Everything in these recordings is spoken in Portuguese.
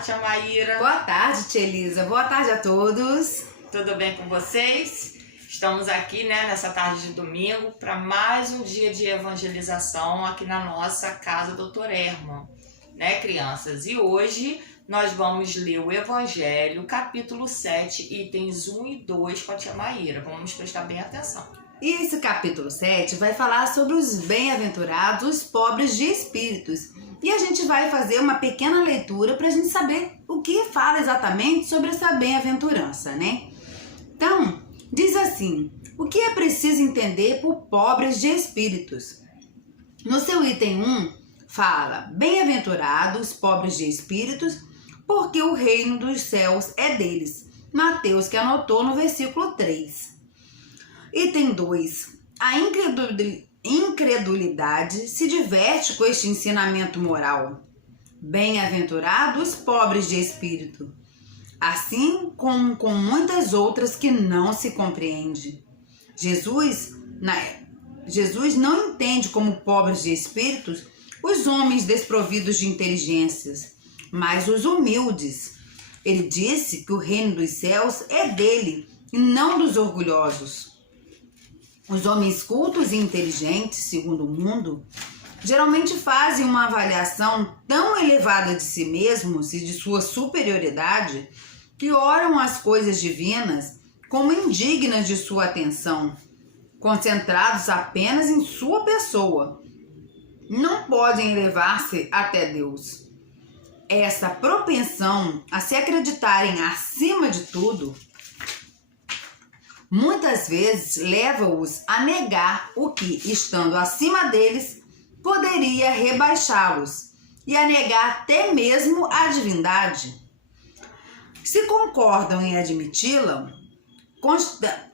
tarde, tia Maíra. Boa tarde, tia Elisa. Boa tarde a todos. Tudo bem com vocês? Estamos aqui, nessa tarde de domingo para mais um dia de evangelização aqui na nossa casa Doutor Herman, crianças? E hoje nós vamos ler o Evangelho, capítulo 7, itens 1 e 2 com a tia Maíra. Vamos prestar bem atenção. E esse capítulo 7 vai falar sobre os bem-aventurados, os pobres de espíritos. E a gente vai fazer uma pequena leitura para a gente saber o que fala exatamente sobre essa bem-aventurança, Então, diz assim: o que é preciso entender por pobres de espíritos? No seu item 1, fala: bem-aventurados, pobres de espíritos, porque o reino dos céus é deles. Mateus, que anotou no versículo 3. Item 2. A incredulidade se diverte com este ensinamento moral. Bem-aventurados pobres de espírito, assim como com muitas outras que não se compreende. Jesus não entende como pobres de espíritos os homens desprovidos de inteligências, mas os humildes. Ele disse que o reino dos céus é dele e não dos orgulhosos. Os homens cultos e inteligentes, segundo o mundo, geralmente fazem uma avaliação tão elevada de si mesmos e de sua superioridade que olham as coisas divinas como indignas de sua atenção, concentrados apenas em sua pessoa. Não podem elevar-se até Deus. Essa propensão a se acreditarem acima de tudo muitas vezes leva-os a negar o que, estando acima deles, poderia rebaixá-los e a negar até mesmo a divindade. Se concordam em admiti-la,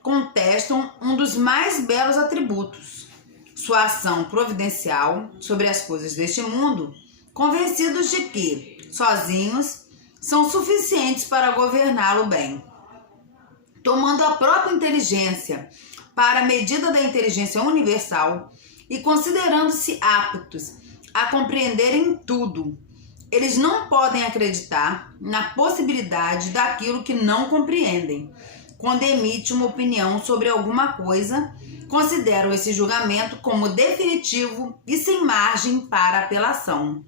contestam um dos mais belos atributos, sua ação providencial sobre as coisas deste mundo, convencidos de que, sozinhos, são suficientes para governá-lo bem. Tomando a própria inteligência para a medida da inteligência universal e considerando-se aptos a compreenderem tudo, eles não podem acreditar na possibilidade daquilo que não compreendem. Quando emitem uma opinião sobre alguma coisa, consideram esse julgamento como definitivo e sem margem para apelação.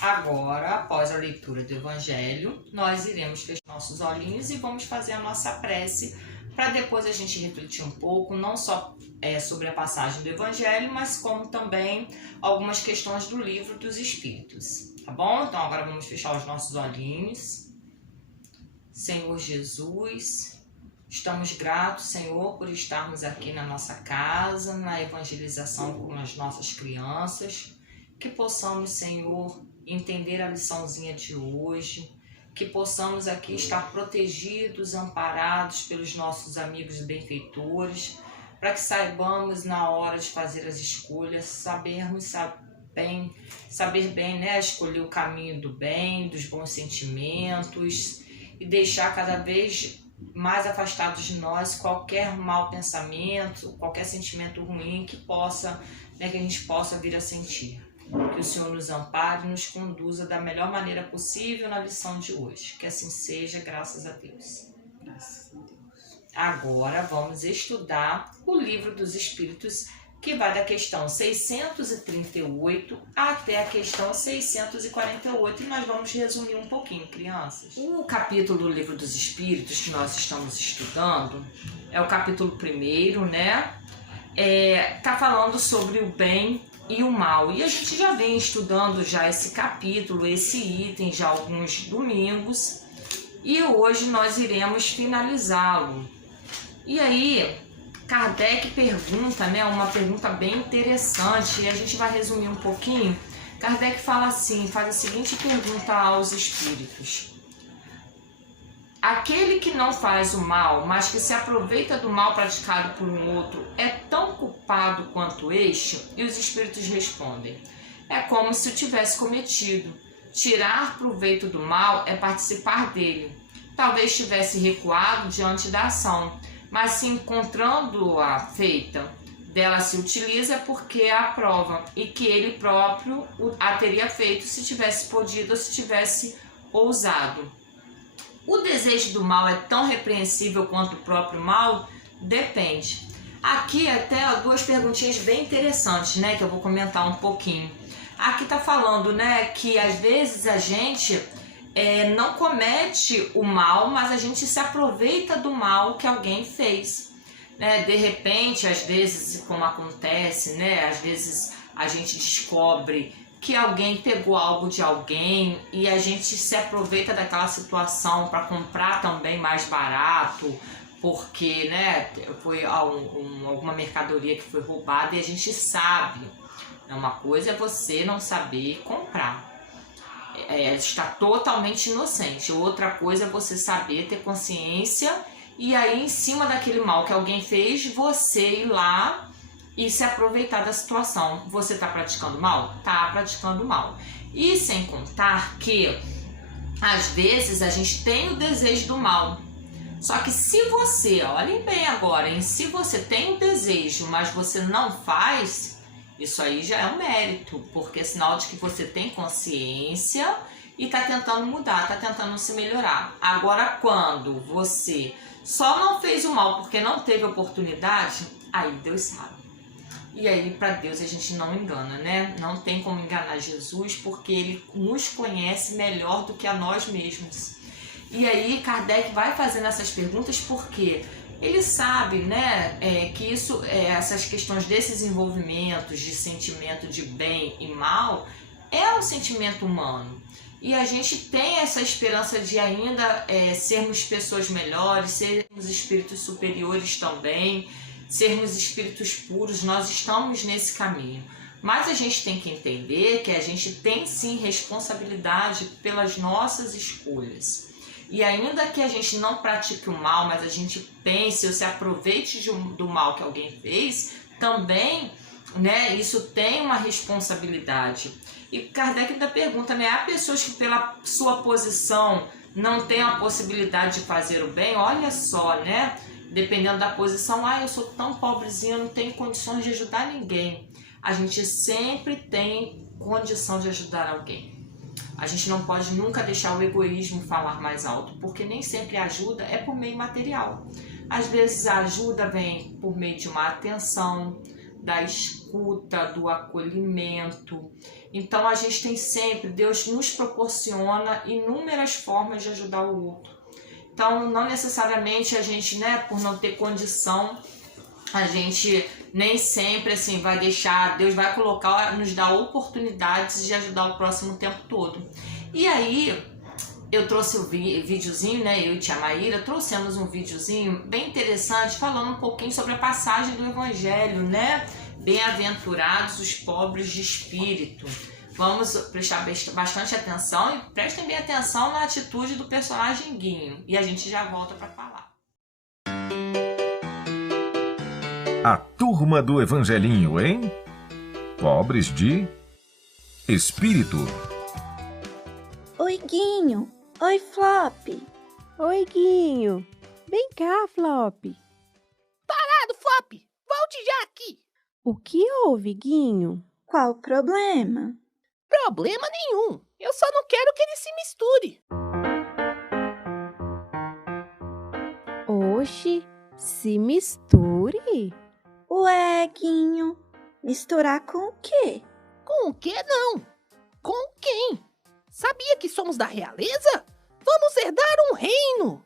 Agora, após a leitura do Evangelho, nós iremos fechar nossos olhinhos e vamos fazer a nossa prece para depois a gente refletir um pouco, não só sobre a passagem do Evangelho, mas como também algumas questões do livro dos Espíritos, tá bom? Então agora vamos fechar os nossos olhinhos. Senhor Jesus, estamos gratos, Senhor, por estarmos aqui na nossa casa, na evangelização com as nossas crianças, que possamos, Senhor, entender a liçãozinha de hoje, que possamos aqui estar protegidos, amparados pelos nossos amigos benfeitores, para que saibamos na hora de fazer as escolhas, saber bem, escolher o caminho do bem, dos bons sentimentos e deixar cada vez mais afastados de nós qualquer mau pensamento, qualquer sentimento ruim que a gente possa vir a sentir. Que o Senhor nos ampare e nos conduza da melhor maneira possível na lição de hoje. Que assim seja, graças a Deus. Graças a Deus. Agora vamos estudar o Livro dos Espíritos, que vai da questão 638 até a questão 648. E nós vamos resumir um pouquinho, crianças. O capítulo do Livro dos Espíritos que nós estamos estudando é o capítulo 1º, tá falando sobre o bem e o mal. E a gente já vem estudando já esse capítulo, esse item, já há alguns domingos. E hoje nós iremos finalizá-lo. E aí, Kardec pergunta, uma pergunta bem interessante. E a gente vai resumir um pouquinho. Kardec fala assim, faz a seguinte pergunta aos espíritos. Aquele que não faz o mal, mas que se aproveita do mal praticado por um outro, é tão culpado quanto este? E os espíritos respondem: é como se o tivesse cometido. Tirar proveito do mal é participar dele. Talvez tivesse recuado diante da ação, mas se encontrando-a feita, dela se utiliza porque a aprova, e que ele próprio a teria feito se tivesse podido ou se tivesse ousado. O desejo do mal é tão repreensível quanto o próprio mal? Depende. Aqui até duas perguntinhas bem interessantes, né, que eu vou comentar um pouquinho. Aqui tá falando, né, que às vezes a gente não comete o mal, mas a gente se aproveita do mal que alguém fez. Né? De repente, às vezes, como acontece, né, às vezes a gente descobre que alguém pegou algo de alguém e a gente se aproveita daquela situação para comprar também mais barato, porque, né, foi alguma mercadoria que foi roubada e a gente sabe. Uma coisa é você não saber comprar, está totalmente inocente. Outra coisa é você saber ter consciência e aí, em cima daquele mal que alguém fez, você ir lá e se aproveitar da situação. Você está praticando mal? Está praticando mal. E sem contar que, às vezes, a gente tem o desejo do mal. Só que se você, olhem bem agora, hein? Se você tem o desejo, mas você não faz, isso aí já é um mérito, porque é sinal de que você tem consciência e está tentando mudar, está tentando se melhorar. Agora, quando você só não fez o mal porque não teve oportunidade, aí Deus sabe. E aí, para Deus, a gente não engana, né? Não tem como enganar Jesus, porque Ele nos conhece melhor do que a nós mesmos. E aí, Kardec vai fazendo essas perguntas porque ele sabe, né, que isso, essas questões desses envolvimentos de sentimento de bem e mal é um sentimento humano. E a gente tem essa esperança de ainda sermos pessoas melhores, sermos espíritos superiores também, sermos espíritos puros. Nós estamos nesse caminho. Mas a gente tem que entender que a gente tem sim responsabilidade pelas nossas escolhas. E ainda que a gente não pratique o mal, mas a gente pense ou se aproveite do mal que alguém fez, também, né, isso tem uma responsabilidade. E Kardec ainda pergunta, né, há pessoas que pela sua posição não têm a possibilidade de fazer o bem? Olha só, né, dependendo da posição, eu sou tão pobrezinha, eu não tenho condições de ajudar ninguém. A gente sempre tem condição de ajudar alguém. A gente não pode nunca deixar o egoísmo falar mais alto, porque nem sempre a ajuda é por meio material. Às vezes a ajuda vem por meio de uma atenção, da escuta, do acolhimento. Então a gente tem sempre, Deus nos proporciona inúmeras formas de ajudar o outro. Então não necessariamente a gente, né, por não ter condição, a gente nem sempre assim vai deixar, Deus vai colocar, nos dar oportunidades de ajudar o próximo o tempo todo. E aí eu trouxe o videozinho, né, eu e tia Maíra trouxemos um videozinho bem interessante falando um pouquinho sobre a passagem do Evangelho, né, bem-aventurados os pobres de espírito. Vamos prestar bastante atenção e prestem bem atenção na atitude do personagem Guinho e a gente já volta para falar. A turma do Evangelinho, hein? Pobres de espírito. Oi, Guinho. Oi, Flop. Oi, Guinho. Vem cá, Flop. Parado, Flop! Volte já aqui! O que houve, Guinho? Qual o problema? Problema nenhum. Eu só não quero que ele se misture. Oxe, se misture? Ué, Guinho, misturar com o quê? Com o quê não? Com quem? Sabia que somos da realeza? Vamos herdar um reino.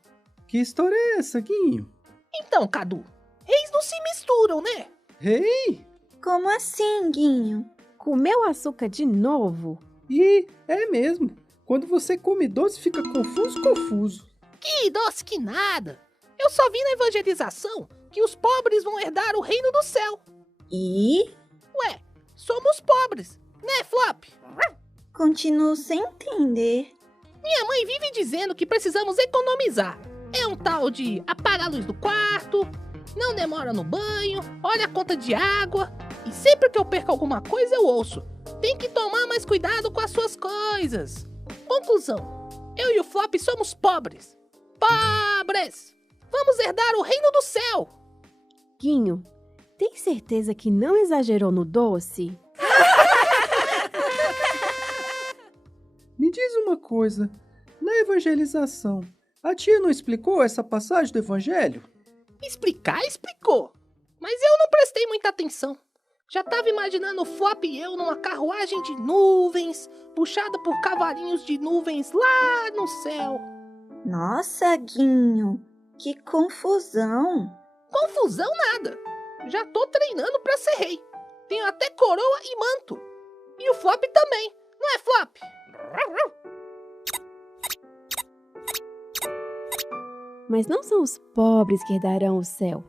Que história é essa, Guinho? Então, Cadu, reis não se misturam, né? Rei? Como assim, Guinho? Comeu açúcar de novo? E é mesmo. Quando você come doce, fica confuso. Que doce que nada. Eu só vi na evangelização que os pobres vão herdar o reino do céu. E? Ué, somos pobres, né, Flop? Continuo sem entender. Minha mãe vive dizendo que precisamos economizar. É um tal de apaga a luz do quarto, não demora no banho, olha a conta de água. E sempre que eu perco alguma coisa eu ouço: tem que tomar mais cuidado com as suas coisas. Conclusão: eu e o Flop somos pobres. Pobres! Vamos herdar o reino do céu! Guinho, tem certeza que não exagerou no doce? Me diz uma coisa, Na evangelização, a tia não explicou essa passagem do evangelho? Explicar, explicou. Mas eu não prestei muita atenção. Já tava imaginando o Flop e eu numa carruagem de nuvens, puxada por cavalinhos de nuvens lá no céu. Nossa, Guinho, que confusão. Confusão nada. Já tô treinando pra ser rei. Tenho até coroa e manto. E o Flop também, não é, Flop? Mas não são os pobres que herdarão o céu.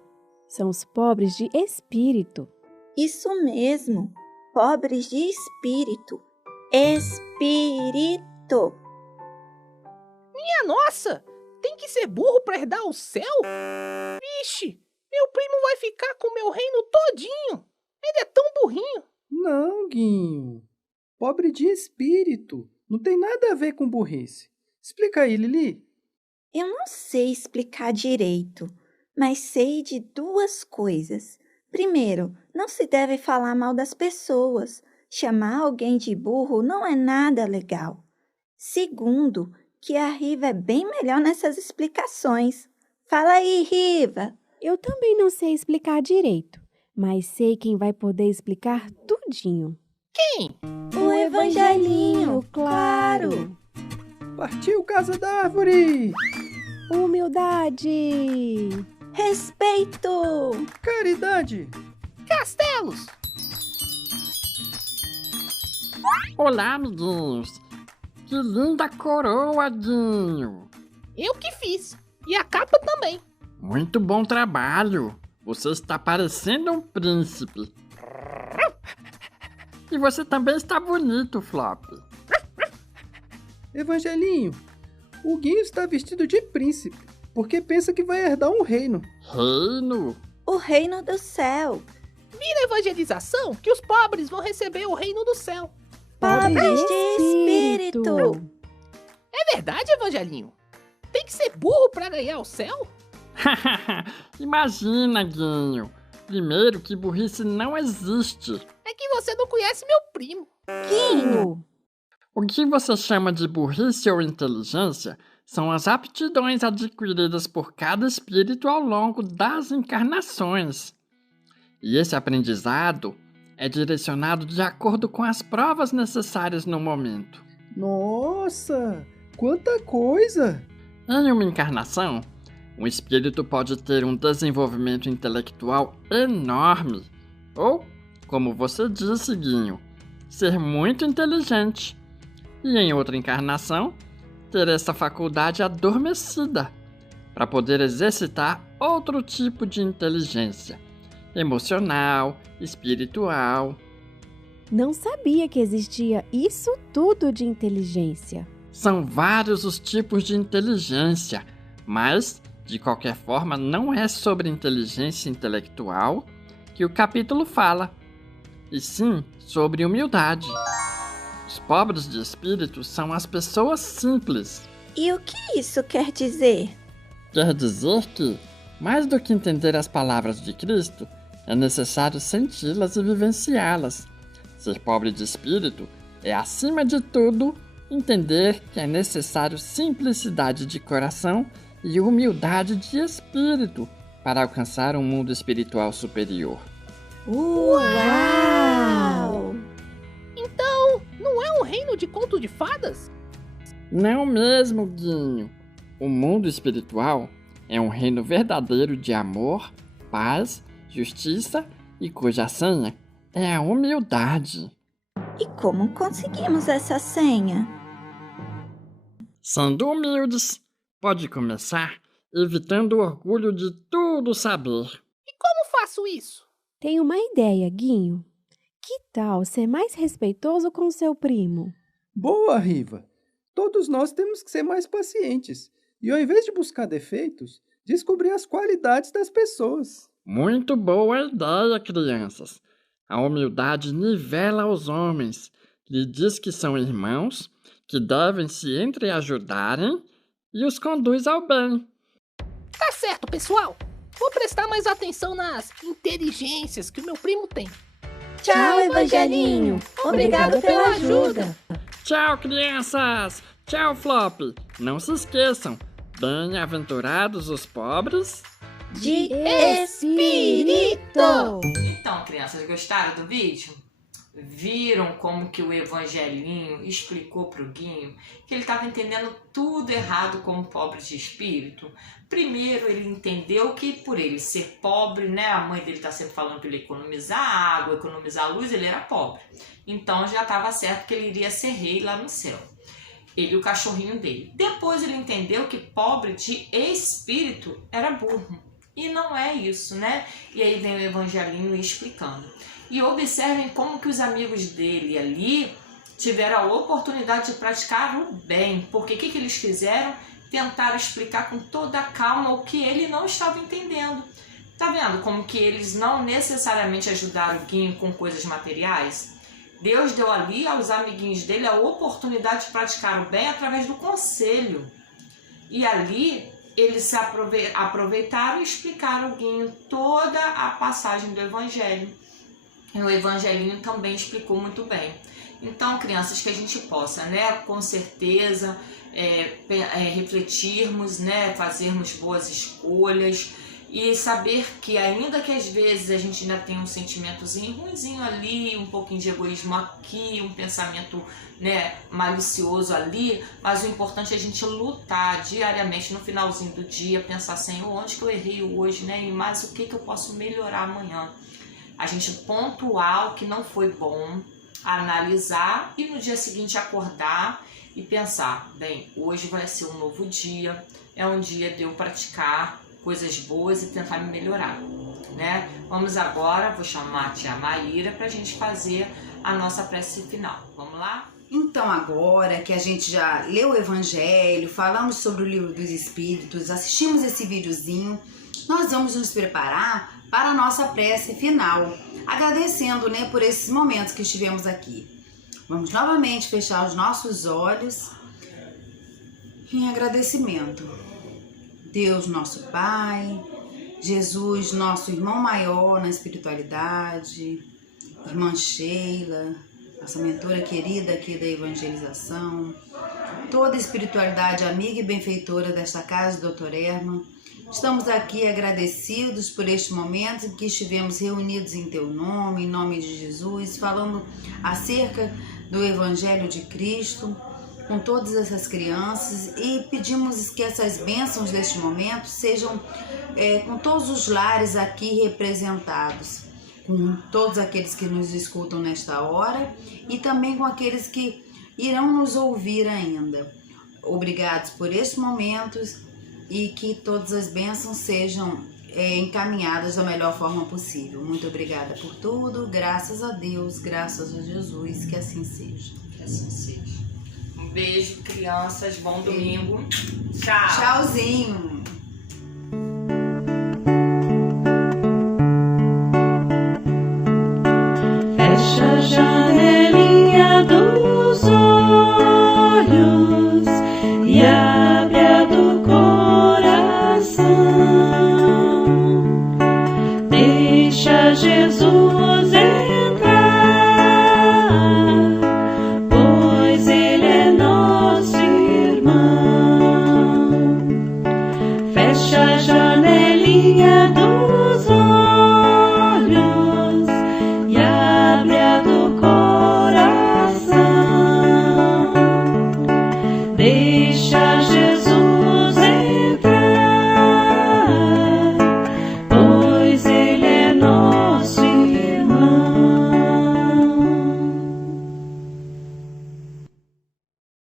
São os pobres de espírito. Isso mesmo, pobres de espírito. Espírito. Minha nossa! Tem que ser burro pra herdar o céu? Vixe! Meu primo vai ficar com o meu reino todinho. Ele é tão burrinho. Não, Guinho. Pobre de espírito. Não tem nada a ver com burrice. Explica aí, Lili. Eu não sei explicar direito, mas sei de duas coisas. Primeiro, não se deve falar mal das pessoas. Chamar alguém de burro não é nada legal. Segundo, que a Riva é bem melhor nessas explicações. Fala aí, Riva. Eu também não sei explicar direito, mas sei quem vai poder explicar tudinho. Quem? O Evangelinho, claro. Partiu Casa da Árvore! Humildade! Respeito. Caridade! Castelos! Olá, amiguinhos! Que linda coroa, Guinho! Eu que fiz. E a capa também. Muito bom trabalho! Você está parecendo um príncipe. E você também está bonito, Flop. Evangelinho, o Guinho está vestido de príncipe, porque pensa que vai herdar um reino. Reino? O reino do céu. Vira evangelização que os pobres vão receber o reino do céu. Pobres de espírito. É verdade, Evangelinho? Tem que ser burro pra ganhar o céu? Imagina, Guinho. Primeiro que burrice não existe. É que você não conhece meu primo. Guinho. O que você chama de burrice ou inteligência são as aptidões adquiridas por cada espírito ao longo das encarnações. E esse aprendizado é direcionado de acordo com as provas necessárias no momento. Nossa, quanta coisa! Em uma encarnação, um espírito pode ter um desenvolvimento intelectual enorme, ou, como você disse, Guinho, ser muito inteligente. E em outra encarnação, ter essa faculdade adormecida, para poder exercitar outro tipo de inteligência, emocional, espiritual. Não sabia que existia isso tudo de inteligência. São vários os tipos de inteligência, mas, de qualquer forma, não é sobre inteligência intelectual que o capítulo fala, e sim sobre humildade. Os pobres de espírito são as pessoas simples. E o que isso quer dizer? Quer dizer que, mais do que entender as palavras de Cristo, é necessário senti-las e vivenciá-las. Ser pobre de espírito é, acima de tudo, entender que é necessário simplicidade de coração e humildade de espírito para alcançar um mundo espiritual superior. Uau! Então, não é um reino de conto de fadas? Não mesmo, Guinho. O mundo espiritual é um reino verdadeiro de amor, paz, justiça e cuja senha é a humildade. E como conseguimos essa senha? Sendo humildes, pode começar evitando o orgulho de tudo saber. E como faço isso? Tenho uma ideia, Guinho. Que tal ser mais respeitoso com seu primo? Boa, Riva! Todos nós temos que ser mais pacientes e, ao invés de buscar defeitos, descobrir as qualidades das pessoas. Muito boa ideia, crianças. A humildade nivela os homens, lhe diz que são irmãos, que devem se entreajudarem e os conduz ao bem. Tá certo, pessoal. Vou prestar mais atenção nas inteligências que o meu primo tem. Tchau, Evangelinho. Obrigado pela ajuda. Tchau, crianças! Tchau, Flop! Não se esqueçam, bem-aventurados os pobres De espírito! Então, crianças, gostaram do vídeo? Viram como que o Evangelinho explicou pro Guinho que ele estava entendendo tudo errado como pobre de espírito? Primeiro, ele entendeu que por ele ser pobre, né, a mãe dele tá sempre falando para ele economizar água, economizar luz, ele era pobre. Então já estava certo que ele iria ser rei lá no céu. Ele e o cachorrinho dele. Depois ele entendeu que pobre de espírito era burro. E não é isso, né? E aí vem o Evangelinho explicando. E observem como que os amigos dele ali tiveram a oportunidade de praticar o bem. Porque o que eles fizeram? Tentaram explicar com toda a calma o que ele não estava entendendo. Tá vendo como que eles não necessariamente ajudaram o Guinho com coisas materiais? Deus deu ali aos amiguinhos dele a oportunidade de praticar o bem através do conselho. E ali eles se aproveitaram e explicaram ao Guinho toda a passagem do Evangelho. E o Evangelinho também explicou muito bem. Então, crianças, que a gente possa, né, com certeza, refletirmos, né, fazermos boas escolhas e saber que ainda que às vezes a gente ainda tem um sentimentozinho ruinzinho ali, um pouquinho de egoísmo aqui, um pensamento, né, malicioso ali, mas o importante é a gente lutar diariamente no finalzinho do dia, pensar assim, onde que eu errei hoje, né, e mais o que eu posso melhorar amanhã. A gente pontuar o que não foi bom, analisar e no dia seguinte acordar e pensar, bem, hoje vai ser um novo dia, é um dia de eu praticar coisas boas e tentar me melhorar, né? Vamos agora, vou chamar a tia Maíra para a gente fazer a nossa prece final. Vamos lá? Então, agora que a gente já leu o Evangelho, falamos sobre o Livro dos Espíritos, assistimos esse videozinho, nós vamos nos preparar para a nossa prece final, agradecendo, né, por esses momentos que estivemos aqui. Vamos novamente fechar os nossos olhos em agradecimento. Deus, nosso Pai, Jesus, nosso irmão maior na espiritualidade, irmã Sheila, nossa mentora querida aqui da evangelização, toda a espiritualidade amiga e benfeitora desta casa do Dr. Herman, estamos aqui agradecidos por este momento em que estivemos reunidos em Teu nome, em nome de Jesus, falando acerca do Evangelho de Cristo, com todas essas crianças e pedimos que essas bênçãos deste momento sejam com todos os lares aqui representados, com todos aqueles que nos escutam nesta hora e também com aqueles que irão nos ouvir ainda. Obrigados por estes momentos e que todas as bênçãos sejam encaminhadas da melhor forma possível. Muito obrigada por tudo, graças a Deus, graças a Jesus, que assim seja. Que assim seja. Um beijo, crianças, bom domingo. Tchau. Tchauzinho. Fecha a janelinha dos olhos e abre a do coração. Deixa Jesus entrar, pois Ele é nosso irmão. Fecha a janelinha dos olhos e abre a do coração.